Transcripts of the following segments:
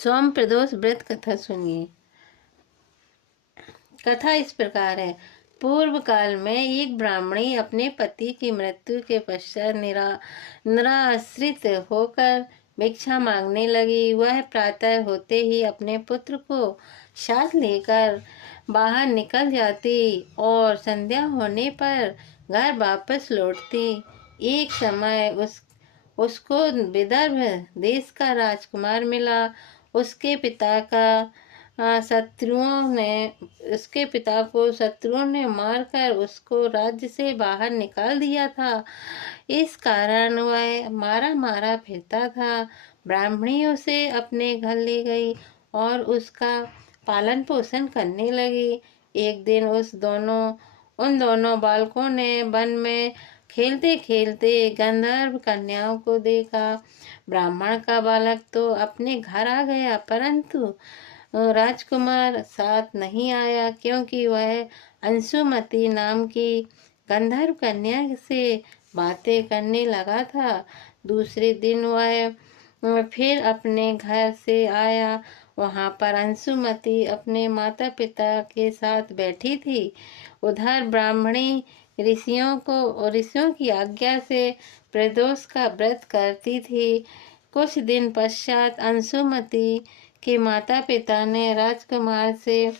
सोम प्रदोष व्रत कथा सुनिए। कथा इस प्रकार है। पूर्व काल में एक ब्राह्मणी अपने पति की मृत्यु के पश्चात निराश्रित होकर भिक्षा मांगने लगी। वह प्रातः होते ही अपने पुत्र को साथ लेकर बाहर निकल जाती और संध्या होने पर घर वापस लौटती। एक समय उसको विदर्भ देश का राजकुमार मिला। उसके पिता को शत्रुओं ने मारकर उसको राज्य से बाहर निकाल दिया था। इस कारण वह मारा मारा फिरता था। ब्राह्मणी उसे अपने घर ले गई और उसका पालन पोषण करने लगी। एक दिन उन दोनों बालकों ने वन में खेलते खेलते गंधर्व कन्याओं को देखा। ब्राह्मण का बालक तो अपने घर आ गया, परंतु राजकुमार साथ नहीं आया, क्योंकि वह अंशुमती नाम की गंधर्व कन्या से बातें करने लगा था। दूसरे दिन वह फिर अपने घर से आया। वहां पर अंशुमती अपने माता पिता के साथ बैठी थी। उधर ब्राह्मणी ऋषियों की आज्ञा से प्रदोष का व्रत करती थी। कुछ दिन पश्चात अंशुमती के माता पिता ने राजकुमार से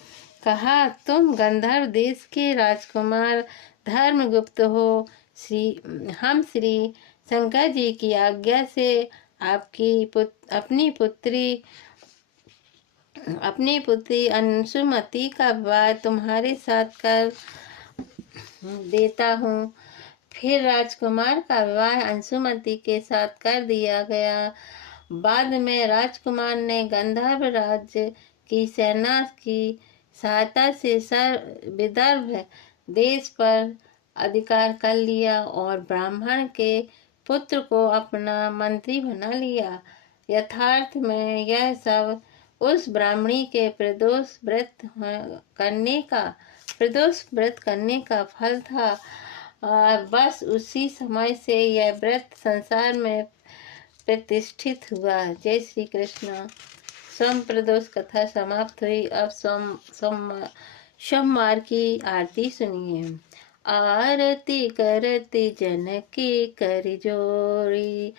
कहा, तुम गंधर्व देश के राजकुमार धर्मगुप्त हो। हम श्री शंकर जी की आज्ञा से अपनी पुत्री अंशुमती का विवाह तुम्हारे साथ कर देता हूँ। फिर राजकुमार का विवाह अंशुमती के साथ कर दिया गया। बाद में राजकुमार ने गंधर्व राज्य की सेना की सहायता से विदर्भ देश पर अधिकार कर लिया और ब्राह्मण के पुत्र को अपना मंत्री बना लिया। यथार्थ में यह सब उस ब्राह्मणी के प्रदोष व्रत करने का फल था। बस उसी समय से यह व्रत संसार में प्रतिष्ठित हुआ। जय श्री कृष्ण। सोम प्रदोष कथा समाप्त हुई। अब सोमवार की आरती सुनिए। आरती करती जनकी कर जोड़ी,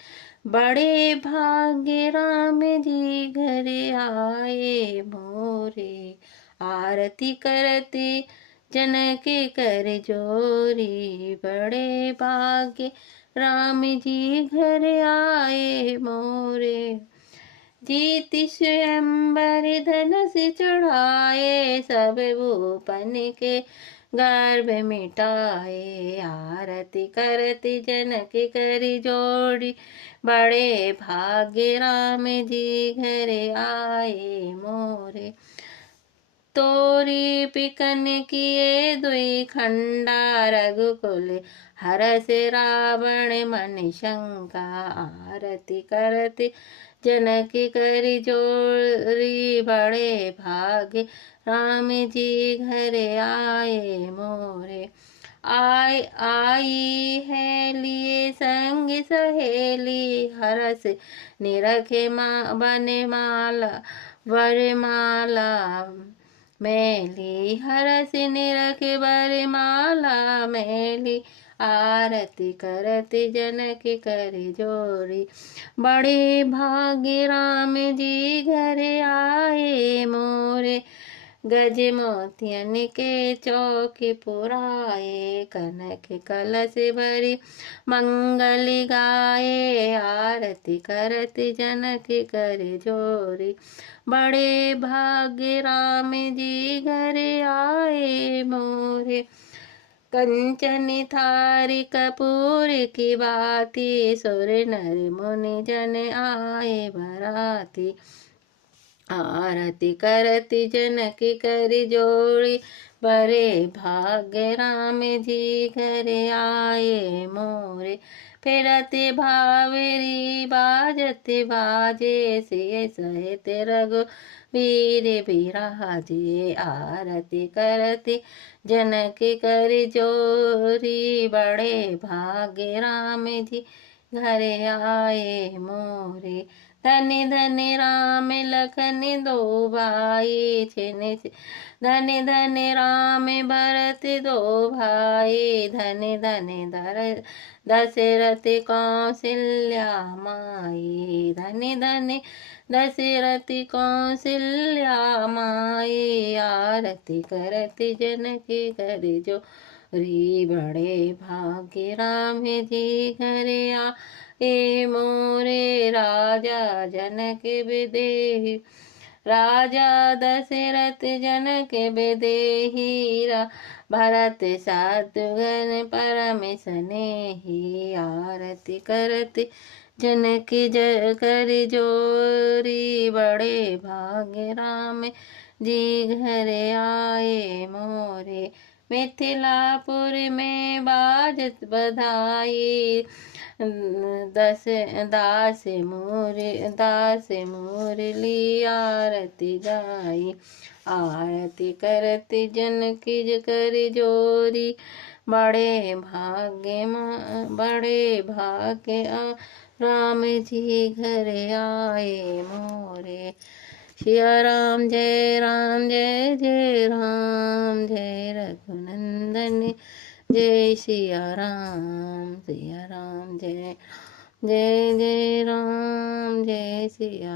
बड़े भाग्य राम जी घर आए मोरे। आरती करती जनकी कर जोड़ी, बड़े भाग्य राम जी घर आए मोरे। जीत स्वयंवर धनुष चढ़ाए, सब भूपन के गर्भ मिटाए। आरती करती जनकी कर जोड़ी, बड़े भाग्य राम जी घर आए मोरे। तोरी पिकन किए दुई खंडा, रघुकुल हरस रावण मन शंका। आरती करती जनकी कर जोड़ी, बड़े भाग्य राम जी घर आए मोरे। आई है लिए संग सहेली, हरस निरखे बने माला वरमाला मैली। हरस निरखे वरमाला मैली। आरती करती जनकी कर जोड़ी, बड़े भाग्य राम जी घर आए मोरे। गज मोतियन के चौकी पुराए, कनक कलश भरी मंगल गाए। आरती करती जनकी कर जोड़ी, बड़े भाग्य राम जी घर आए मोरे। कंचन थारी कपूर की बाती, सुर नर मुनि जन आए बराती। आरती करती जनकी कर जोड़ी, बड़े भाग्य राम जी घर आए मोरे। फिरते भावेरी बाजते बाजे, से सहित रघुवीर बिराजे। आरती करती जनकी कर जोड़ी, बड़े भाग्य राम जी घर आए मोरे। धन्य धन्य राम लखन दो भाई धन्य धन्य राम भरत दो भाई धन्य धन्य दशरथ कौशल्या माई धन्य धन्य दशरथ कौशल्या माई आरती करती जनकी कर जो री बड़े भाग्य राम जी घर ए मोरे राजा जनक विदेही राजा दशरथ जनक विदेही भरत शत्रुघ्न परम स्नेही आरती करती जनकी कर जोरी बड़े भाग्य राम जी घर आए मोरे मिथिलापुर में बाजत बधाई दास मुरली आरती गाई आरती करती जनकी कर जोरी बड़े भाग्य राम जी घर आए मोरे सिया राम जय जय राम जय रघुनंदन जय सिया राम जय जय राम जय सिया